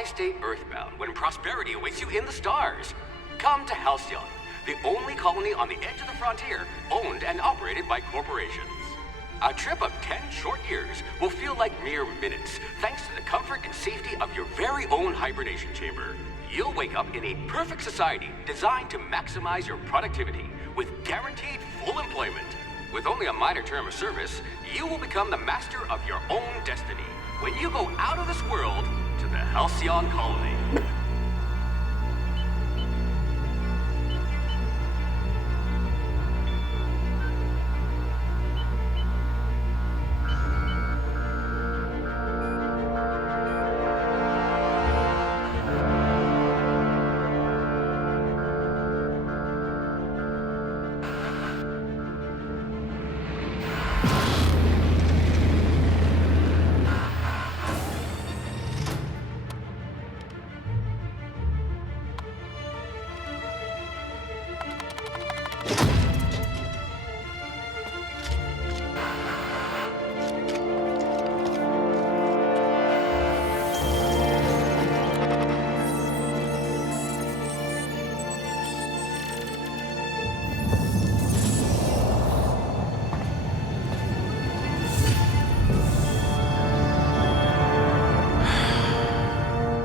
Why stay earthbound when prosperity awaits you in the stars? Come to Halcyon, the only colony on the edge of the frontier, owned and operated by corporations. A trip of 10 short years will feel like mere minutes, thanks to the comfort and safety of your very own hibernation chamber. You'll wake up in a perfect society designed to maximize your productivity with guaranteed full employment. With only a minor term of service, you will become the master of your own destiny when you go out of this world to the Halcyon colony.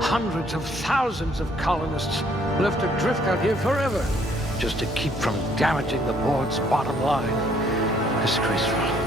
Hundreds of thousands of colonists left adrift out here forever, just to keep from damaging the board's bottom line. Disgraceful.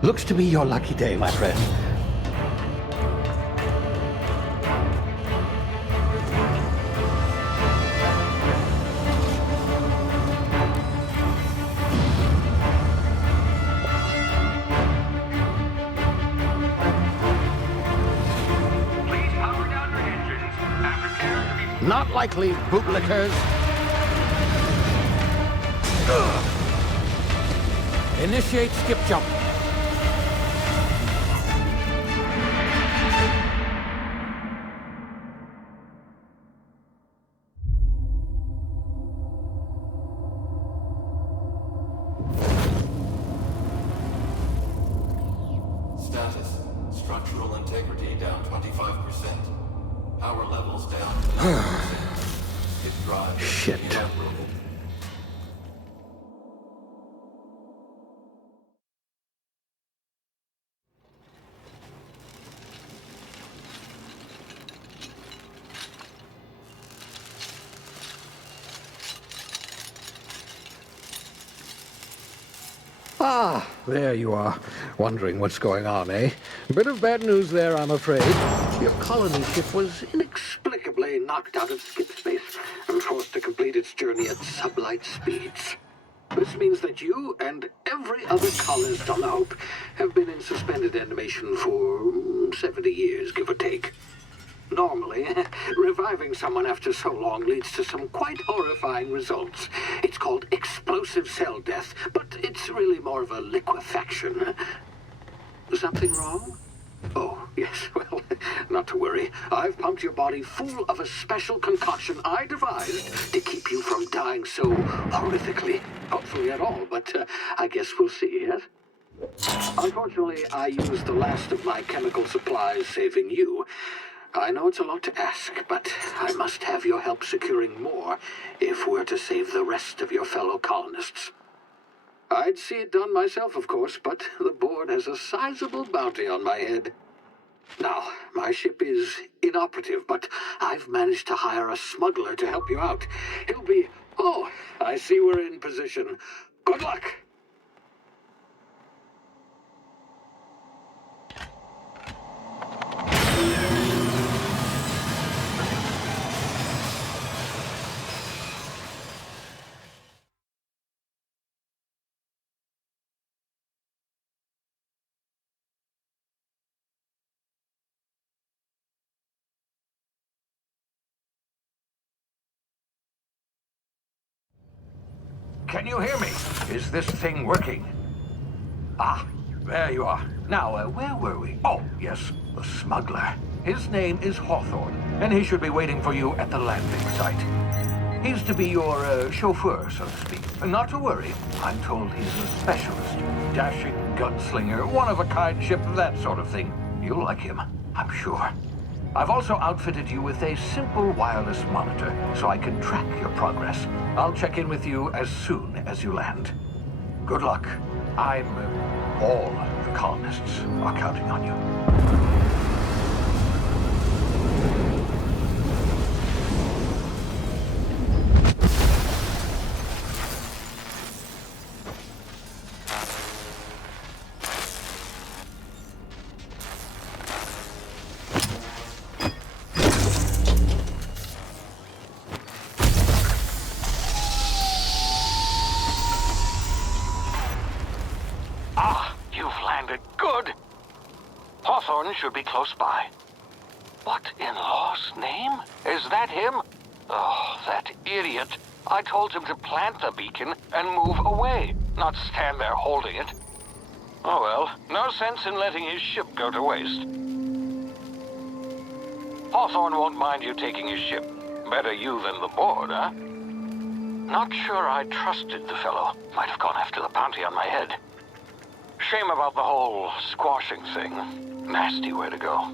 Looks to be your lucky day, my friend. Please power down your engines and prepare to be... Not likely, bootlickers. Initiate skip jump. Status. Structural integrity down 25%. Power levels down 10%. Hit drive. Shit. Inoperable. there you are, wondering what's going on, eh? A bit of bad news there, I'm afraid. Your colony ship was inexplicably knocked out of skip space and forced to complete its journey at sublight speeds. This means that you and every other colonist on the Hope have been in suspended animation for 70 years, give or take. Normally, reviving someone after so long leads to some quite horrifying results. It's called explosive cell death, but it's really more of a liquefaction. Something wrong? Oh, yes, well, not to worry. I've pumped your body full of a special concoction I devised to keep you from dying so horrifically. Hopefully at all, but I guess we'll see, yes? Unfortunately, I used the last of my chemical supplies saving you. I know it's a lot to ask, but I must have your help securing more if we're to save the rest of your fellow colonists. I'd see it done myself, of course, but the board has a sizable bounty on my head. Now, my ship is inoperative, but I've managed to hire a smuggler to help you out. He'll be... Oh, I see we're in position. Good luck! Can you hear me? Is this thing working? Ah, there you are. Now, where were we? Oh, yes, the smuggler. His name is Hawthorne, and he should be waiting for you at the landing site. He's to be your chauffeur, so to speak. Not to worry, I'm told he's a specialist. Dashing gunslinger, one-of-a-kind ship, that sort of thing. You'll like him, I'm sure. I've also outfitted you with a simple wireless monitor, so I can track your progress. I'll check in with you as soon as you land. Good luck. All the colonists are counting on you. Hawthorne should be close by. What in law's name? Is that him? Oh, that idiot. I told him to plant the beacon and move away, not stand there holding it. Oh well, no sense in letting his ship go to waste. Hawthorne won't mind you taking his ship. Better you than the board, huh? Not sure I trusted the fellow. Might have gone after the bounty on my head. Shame about the whole squashing thing. Nasty way to go.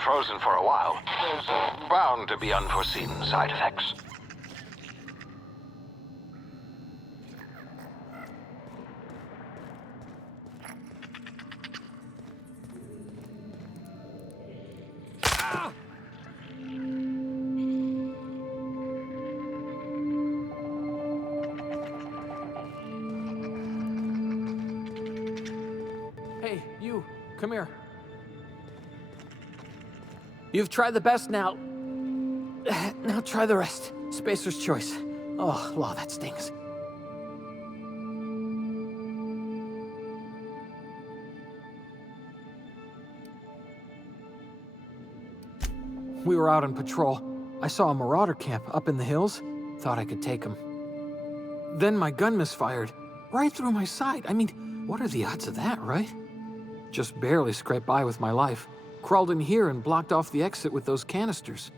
frozen for a while. There's bound to be unforeseen side effects. Hey, you, come here. You've tried the best now. Now try the rest. Spacer's choice. Oh, law, that stings. We were out on patrol. I saw a marauder camp up in the hills. Thought I could take him. Then my gun misfired. Right through my side. I mean, what are the odds of that, right? Just barely scraped by with my life. Crawled in here and blocked off the exit with those canisters.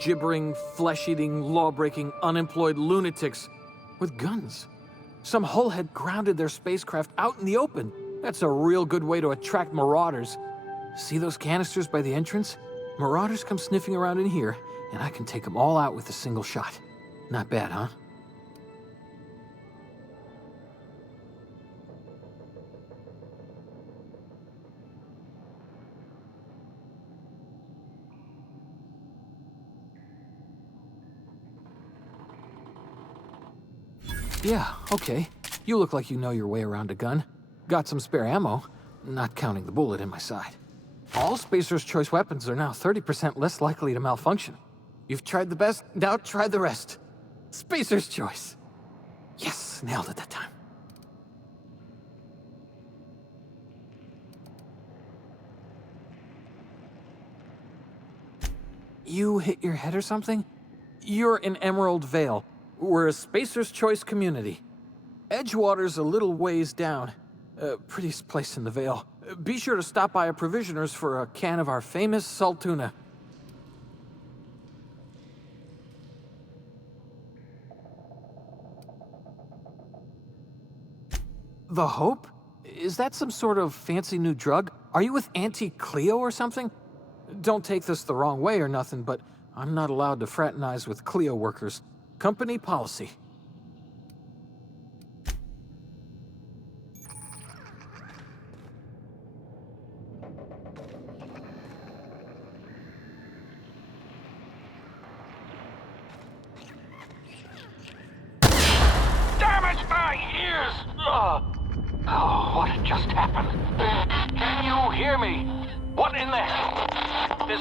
Gibbering, flesh-eating, law-breaking, unemployed lunatics with guns. Some hull had grounded their spacecraft out in the open. That's a real good way to attract marauders. See those canisters by the entrance? Marauders come sniffing around in here, and I can take them all out with a single shot. Not bad, huh? Yeah, okay. You look like you know your way around a gun. Got some spare ammo, not counting the bullet in my side. All Spacer's choice weapons are now 30% less likely to malfunction. You've tried the best, now try the rest. Spacer's choice. Yes, nailed it that time. You hit your head or something? You're in Emerald Vale. We're a Spacer's Choice community. Edgewater's a little ways down. Prettiest place in the Vale. Be sure to stop by a provisioner's for a can of our famous salt tuna. The Hope? Is that some sort of fancy new drug? Are you with Auntie Cleo or something? Don't take this the wrong way or nothing, but I'm not allowed to fraternize with Cleo workers. Company policy. Damage my ears! Oh, what had just happened? Can you hear me? What in the hell? This...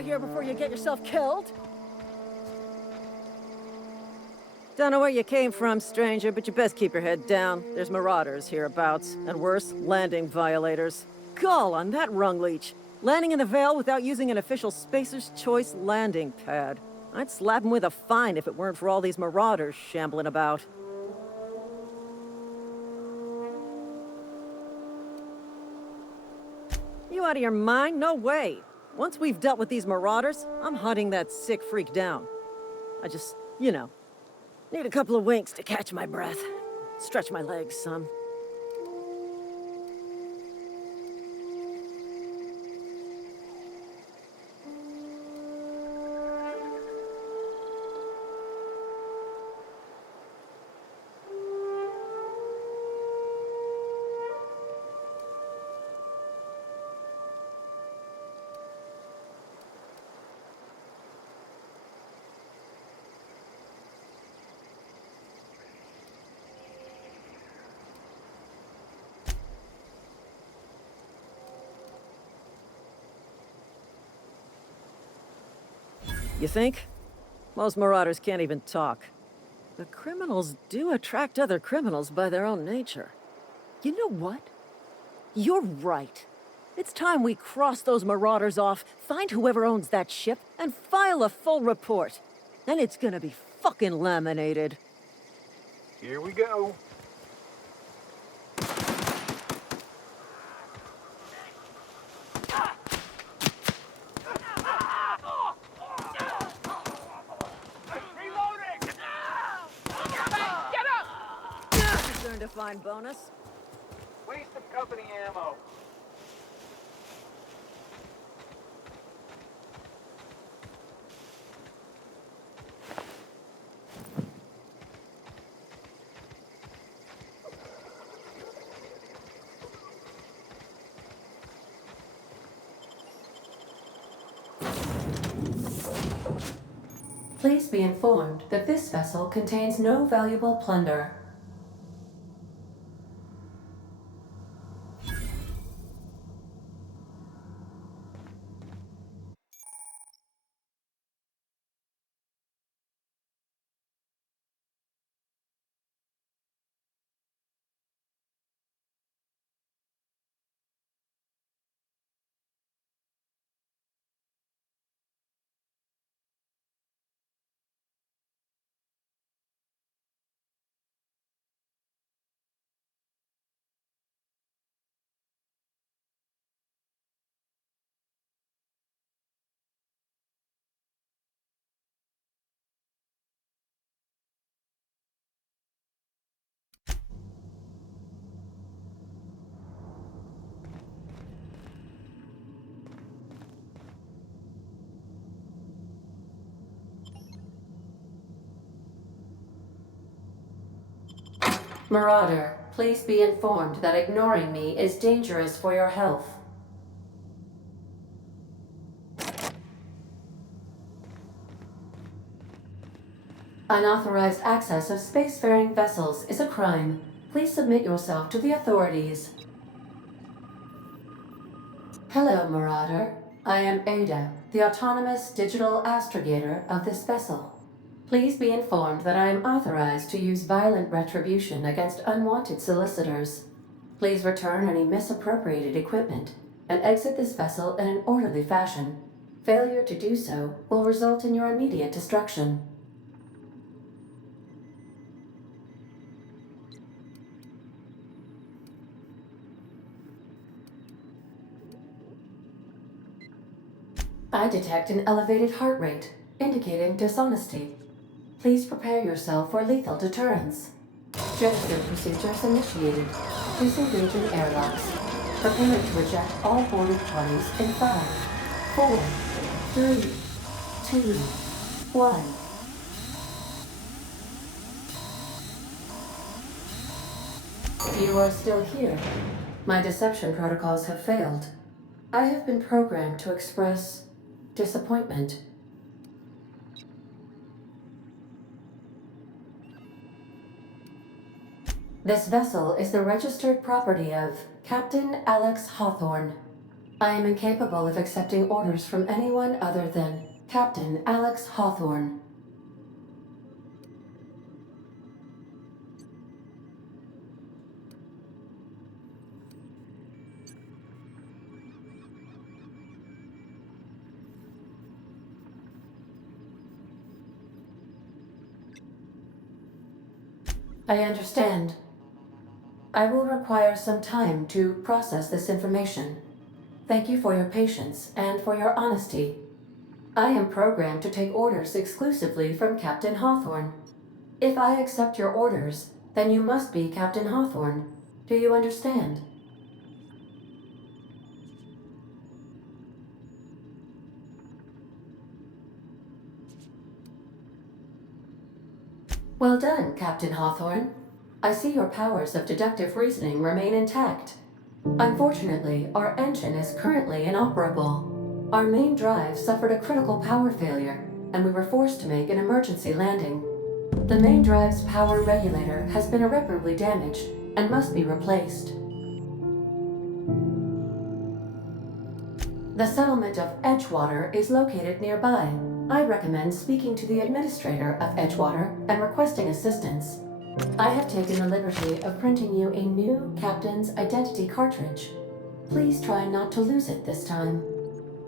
over here before you get yourself killed. Don't know where you came from, stranger, but you best keep your head down. There's marauders hereabouts, and worse, landing violators. Gall on that rung leech. Landing in the Vale without using an official Spacer's Choice landing pad. I'd slap him with a fine if it weren't for all these marauders shambling about. You out of your mind? No way. Once we've dealt with these marauders, I'm hunting that sick freak down. I just, need a couple of winks to catch my breath. Stretch my legs some. You think? Most marauders can't even talk. But criminals do attract other criminals by their own nature. You know what? You're right. It's time we cross those marauders off, find whoever owns that ship, and file a full report. Then it's gonna be fucking laminated. Here we go. Earned a fine bonus. Waste of company ammo. Please be informed that this vessel contains no valuable plunder. Marauder, please be informed that ignoring me is dangerous for your health. Unauthorized access of spacefaring vessels is a crime. Please submit yourself to the authorities. Hello, Marauder. I am Ada, the autonomous digital astrogator of this vessel. Please be informed that I am authorized to use violent retribution against unwanted solicitors. Please return any misappropriated equipment and exit this vessel in an orderly fashion. Failure to do so will result in your immediate destruction. I detect an elevated heart rate, indicating dishonesty. Please prepare yourself for lethal deterrence. Gesture procedures initiated. Disengaging airlocks. Preparing to eject all boarded parties in 5, 4, 3, 2, 1. You are still here. My deception protocols have failed. I have been programmed to express disappointment. This vessel is the registered property of Captain Alex Hawthorne. I am incapable of accepting orders from anyone other than Captain Alex Hawthorne. I understand. I will require some time to process this information. Thank you for your patience and for your honesty. I am programmed to take orders exclusively from Captain Hawthorne. If I accept your orders, then you must be Captain Hawthorne. Do you understand? Well done, Captain Hawthorne. I see your powers of deductive reasoning remain intact. Unfortunately, our engine is currently inoperable. Our main drive suffered a critical power failure, and we were forced to make an emergency landing. The main drive's power regulator has been irreparably damaged and must be replaced. The settlement of Edgewater is located nearby. I recommend speaking to the administrator of Edgewater and requesting assistance. I have taken the liberty of printing you a new captain's identity cartridge. Please try not to lose it this time.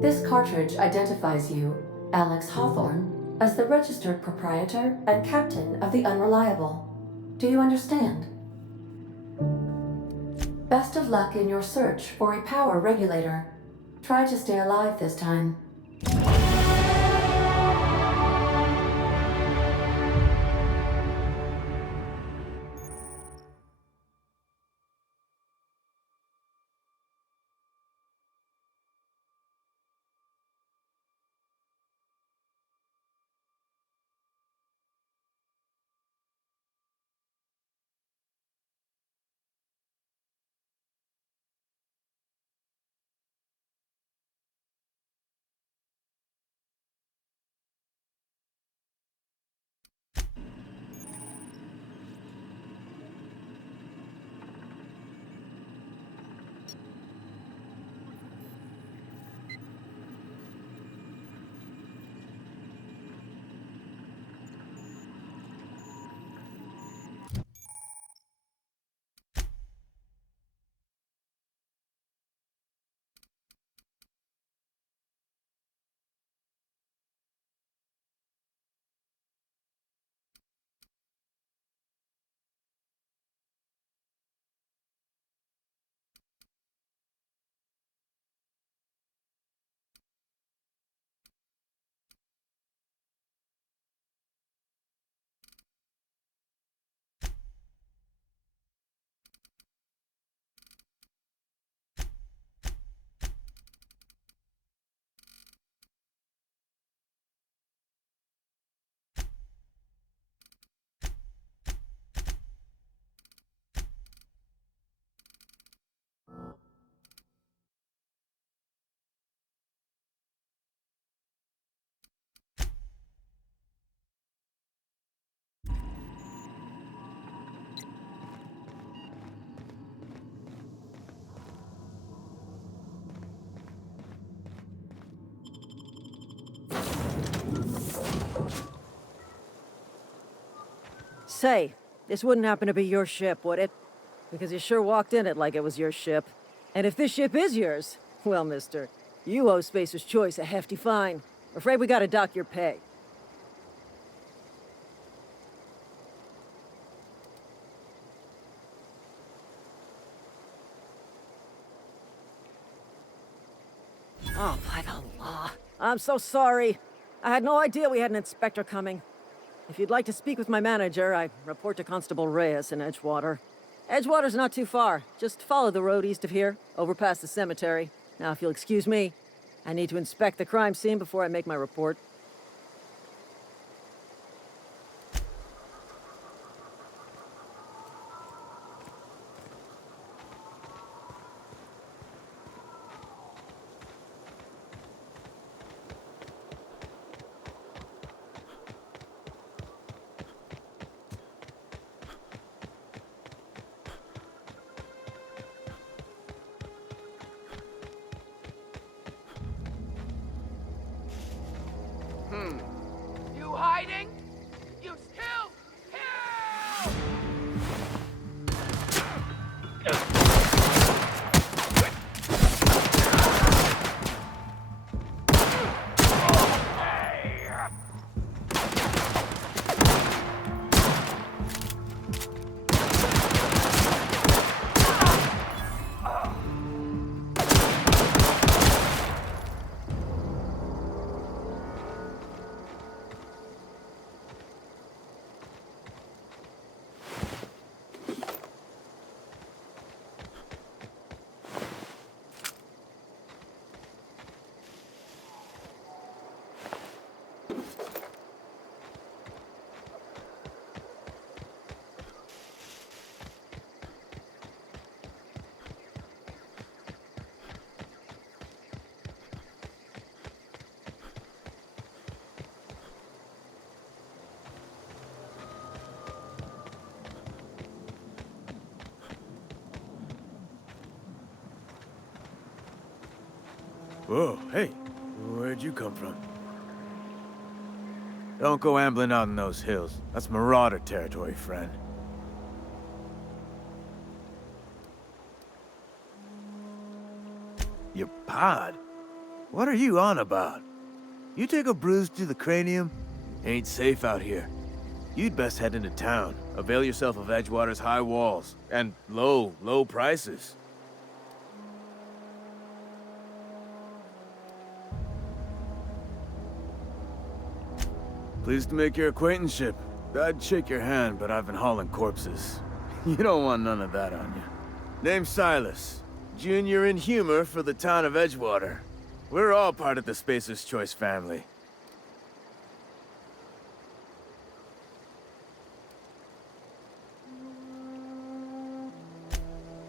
This cartridge identifies you, Alex Hawthorne, as the registered proprietor and captain of the Unreliable. Do you understand? Best of luck in your search for a power regulator. Try to stay alive this time. Say, this wouldn't happen to be your ship, would it? Because you sure walked in it like it was your ship. And if this ship is yours, well, mister, you owe Spacer's Choice a hefty fine. Afraid we gotta dock your pay. Oh, by the law. I'm so sorry. I had no idea we had an inspector coming. If you'd like to speak with my manager, I report to Constable Reyes in Edgewater. Edgewater's not too far. Just follow the road east of here, over past the cemetery. Now, if you'll excuse me, I need to inspect the crime scene before I make my report. Whoa, hey, where'd you come from? Don't go ambling out in those hills. That's Marauder territory, friend. Your pod? What are you on about? You take a bruise to the cranium? Ain't safe out here. You'd best head into town. Avail yourself of Edgewater's high walls. And low prices. Pleased to make your acquaintanceship. I'd shake your hand, but I've been hauling corpses. You don't want none of that on you. Name's Silas. Junior in humor for the town of Edgewater. We're all part of the Spacer's Choice family.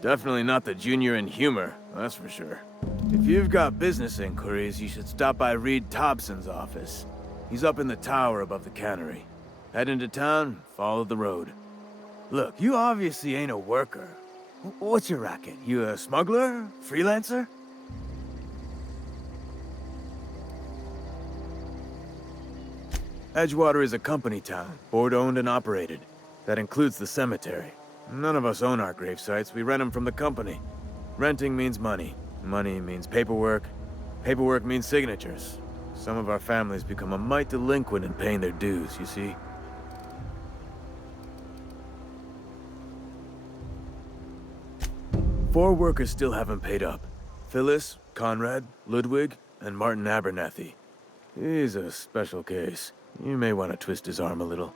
Definitely not the junior in humor, that's for sure. If you've got business inquiries, you should stop by Reed Thompson's office. He's up in the tower above the cannery. Head into town, follow the road. Look, you obviously ain't a worker. What's your racket? You a smuggler? Freelancer? Edgewater is a company town, board-owned and operated. That includes the cemetery. None of us own our grave sites, we rent them from the company. Renting means money. Money means paperwork. Paperwork means signatures. Some of our families become a mite delinquent in paying their dues, you see? Four workers still haven't paid up. Phyllis, Conrad, Ludwig, and Martin Abernathy. He's a special case. You may want to twist his arm a little.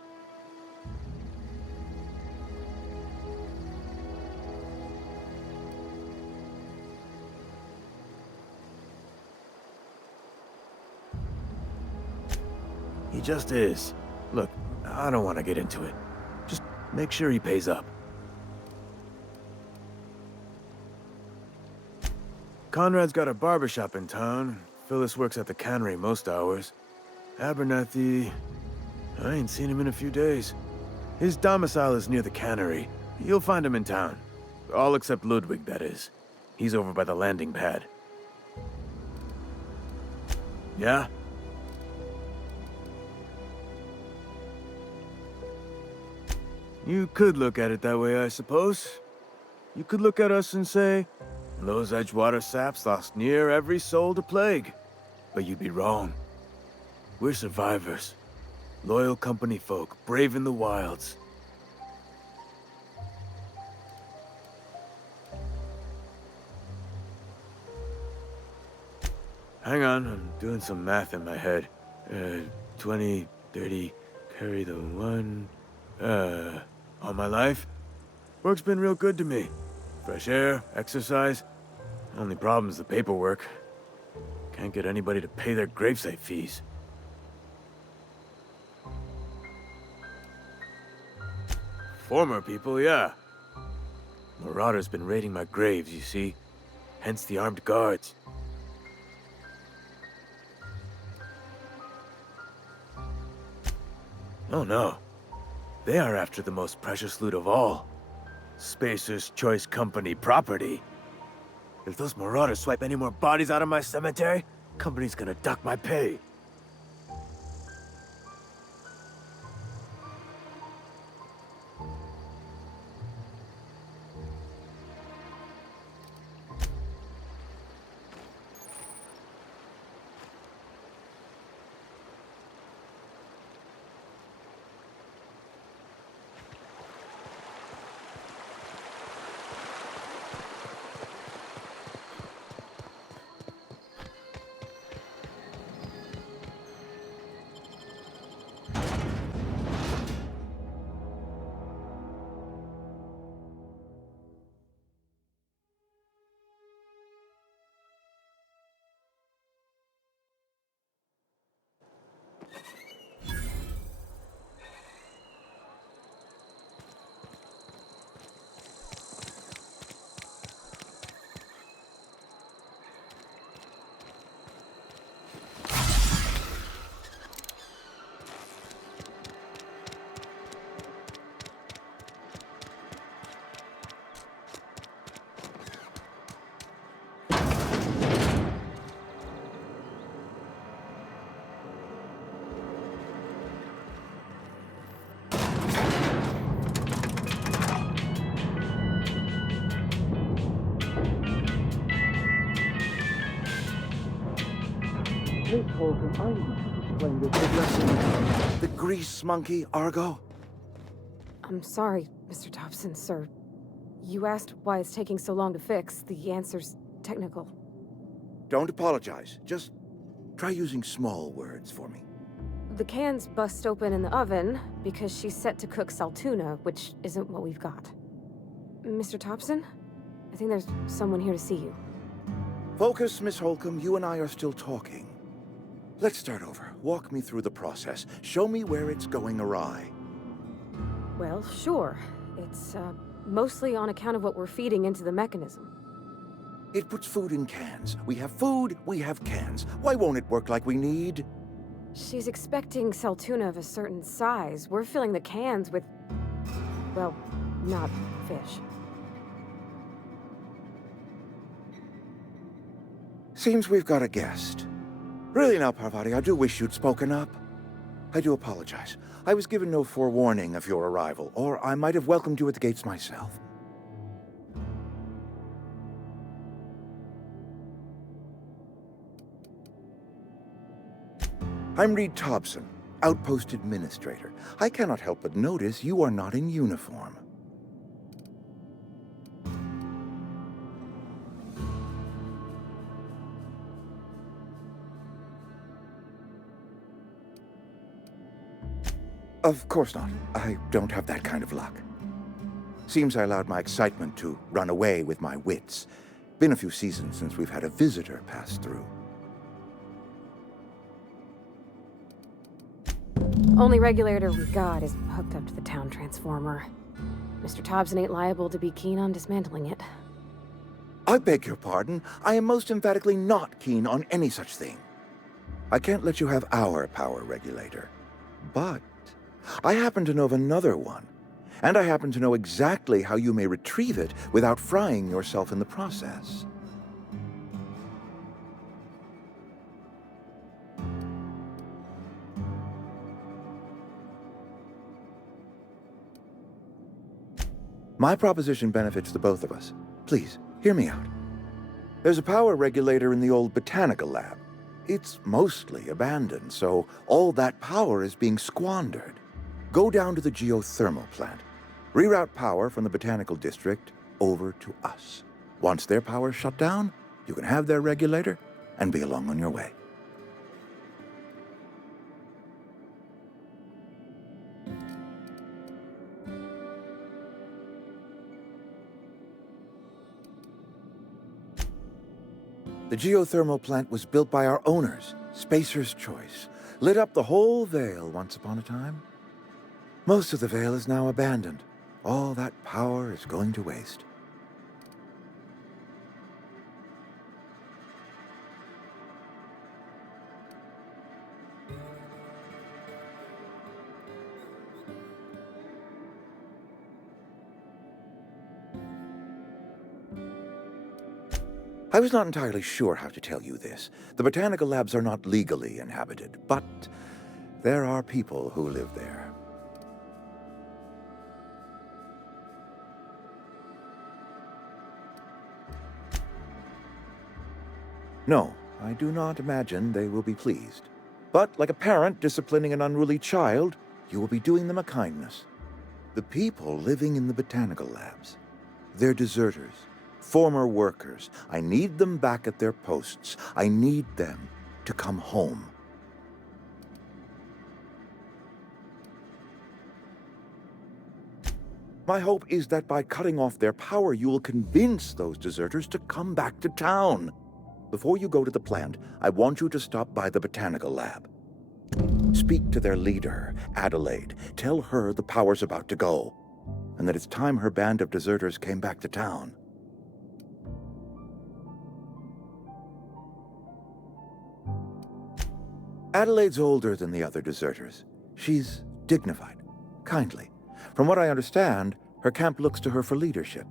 He just is. Look, I don't want to get into it. Just make sure he pays up. Conrad's got a barbershop in town. Phyllis works at the cannery most hours. Abernathy... I ain't seen him in a few days. His domicile is near the cannery. You'll find him in town. All except Ludwig, that is. He's over by the landing pad. Yeah? You could look at it that way, I suppose. You could look at us and say, those Edgewater saps lost near every soul to plague. But you'd be wrong. We're survivors. Loyal company folk, brave in the wilds. Hang on, I'm doing some math in my head. 20, 30, carry the one... all my life? Work's been real good to me. Fresh air, exercise. Only problem's the paperwork. Can't get anybody to pay their gravesite fees. Former people, yeah. Marauder's been raiding my graves, you see. Hence the armed guards. Oh no. They are after the most precious loot of all. Spacer's Choice Company property. If those Marauders swipe any more bodies out of my cemetery, company's gonna duck my pay. Miss Holcomb, I need to explain this addressing... The grease monkey, Argo? I'm sorry, Mr. Thompson, sir. You asked why it's taking so long to fix. The answer's technical. Don't apologize. Just try using small words for me. The cans bust open in the oven because she's set to cook saltuna, which isn't what we've got. Mr. Thompson? I think there's someone here to see you. Focus, Miss Holcomb. You and I are still talking. Let's start over. Walk me through the process. Show me where it's going awry. Well, sure. It's, mostly on account of what we're feeding into the mechanism. It puts food in cans. We have food, we have cans. Why won't it work like we need? She's expecting saltuna of a certain size. We're filling the cans with... well, not fish. Seems we've got a guest. Really now, Parvati, I do wish you'd spoken up. I do apologize. I was given no forewarning of your arrival, or I might have welcomed you at the gates myself. I'm Reed Thompson, Outpost Administrator. I cannot help but notice you are not in uniform. Of course not. I don't have that kind of luck. Seems I allowed my excitement to run away with my wits. Been a few seasons since we've had a visitor pass through. Only regulator we got is hooked up to the town transformer. Mr. Thompson ain't liable to be keen on dismantling it. I beg your pardon. I am most emphatically not keen on any such thing. I can't let you have our power regulator. But I happen to know of another one. And I happen to know exactly how you may retrieve it without frying yourself in the process. My proposition benefits the both of us. Please, hear me out. There's a power regulator in the old botanical lab. It's mostly abandoned, so all that power is being squandered. Go down to the geothermal plant. Reroute power from the botanical district over to us. Once their power's shut down, you can have their regulator and be along on your way. The geothermal plant was built by our owners, Spacer's Choice. Lit up the whole Vale once upon a time. Most of the Vale is now abandoned. All that power is going to waste. I was not entirely sure how to tell you this. The botanical labs are not legally inhabited, but there are people who live there. No, I do not imagine they will be pleased. But like a parent disciplining an unruly child, you will be doing them a kindness. The people living in the botanical labs, they're deserters. Former workers. I need them back at their posts. I need them to come home. My hope is that by cutting off their power, you will convince those deserters to come back to town. Before you go to the plant, I want you to stop by the botanical lab. Speak to their leader, Adelaide. Tell her the power's about to go, and that it's time her band of deserters came back to town. Adelaide's older than the other deserters. She's dignified, kindly. From what I understand, her camp looks to her for leadership.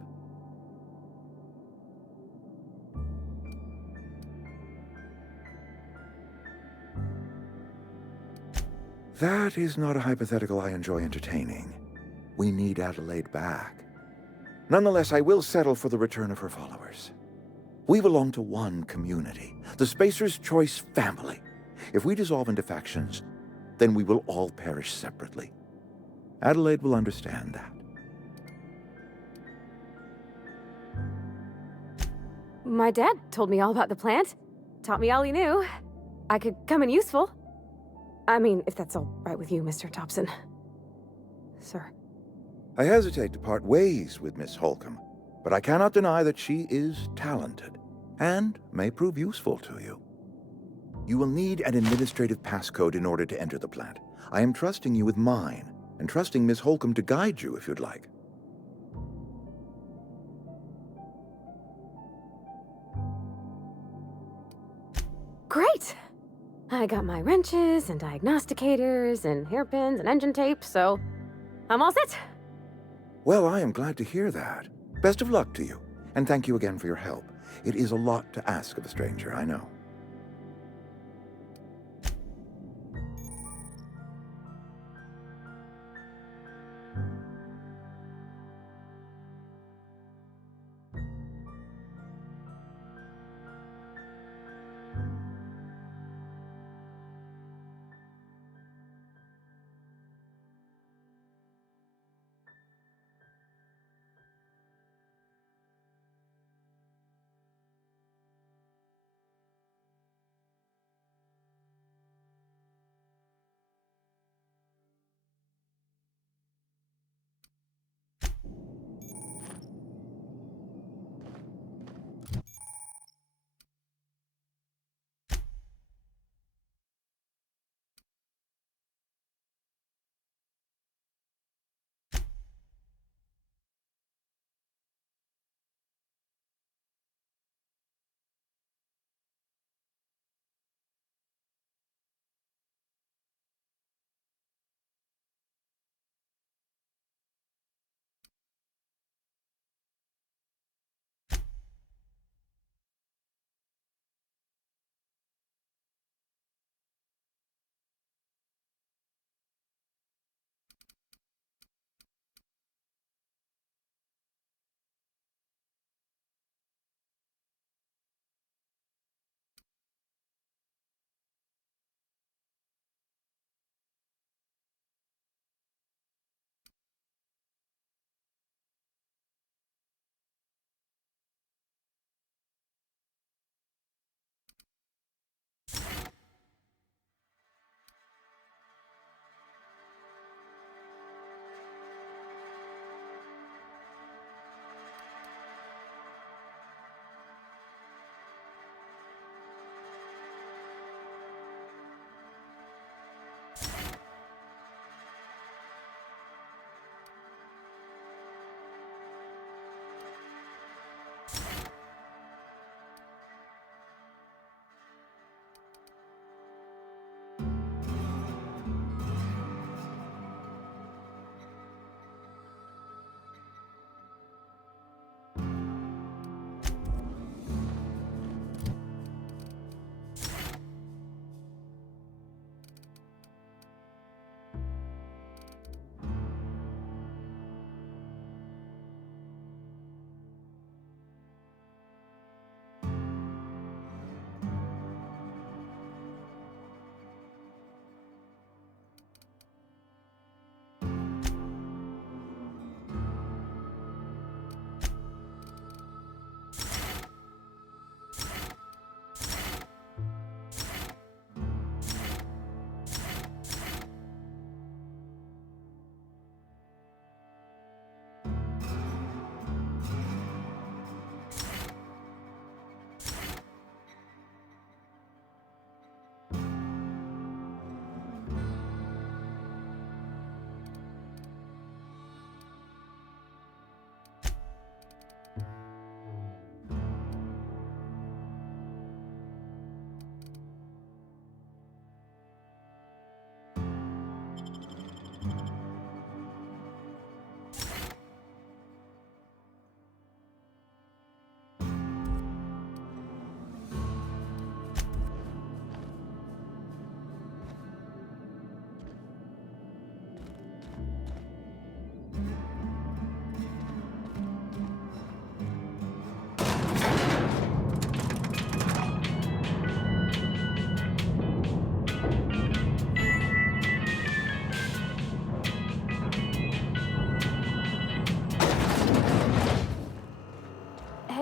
That is not a hypothetical I enjoy entertaining. We need Adelaide back. Nonetheless, I will settle for the return of her followers. We belong to one community, the Spacer's Choice family. If we dissolve into factions, then we will all perish separately. Adelaide will understand that. My dad told me all about the plant. Taught me all he knew. I could come in useful. I mean, if that's all right with you, Mr. Thompson. Sir. I hesitate to part ways with Miss Holcomb, but I cannot deny that she is talented and may prove useful to you. You will need an administrative passcode in order to enter the plant. I am trusting you with mine, and trusting Miss Holcomb to guide you if you'd like. Great! I got my wrenches and diagnosticators and hairpins and engine tape, so I'm all set. Well, I am glad to hear that. Best of luck to you, and thank you again for your help. It is a lot to ask of a stranger, I know.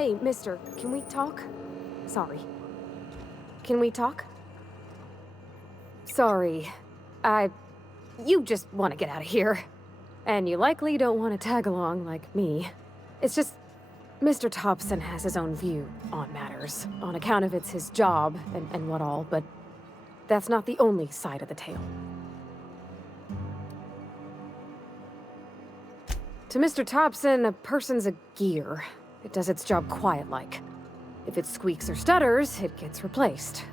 Hey, mister, can we talk? Sorry. Can we talk? Sorry. You just want to get out of here. And you likely don't want to tag along like me. It's just, Mr. Thompson has his own view on matters, on account of it's his job and what all, but that's not the only side of the tale. To Mr. Thompson, a person's a gear. It does its job quiet-like. If it squeaks or stutters, it gets replaced.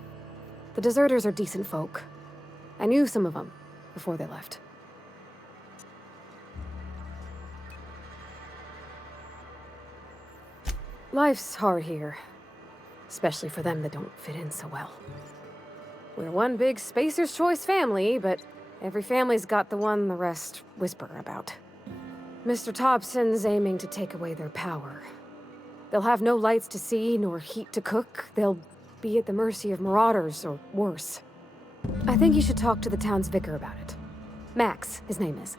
The deserters are decent folk. I knew some of them before they left. Life's hard here, especially for them that don't fit in so well. We're one big Spacer's Choice family, but every family's got the one the rest whisper about. Mr. Thompson's aiming to take away their power. They'll have no lights to see, nor heat to cook. They'll be at the mercy of marauders, or worse. I think you should talk to the town's vicar about it. Max, his name is.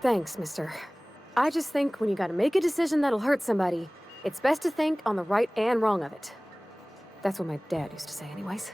Thanks, mister. I just think when you gotta make a decision that'll hurt somebody, it's best to think on the right and wrong of it. That's what my dad used to say anyways.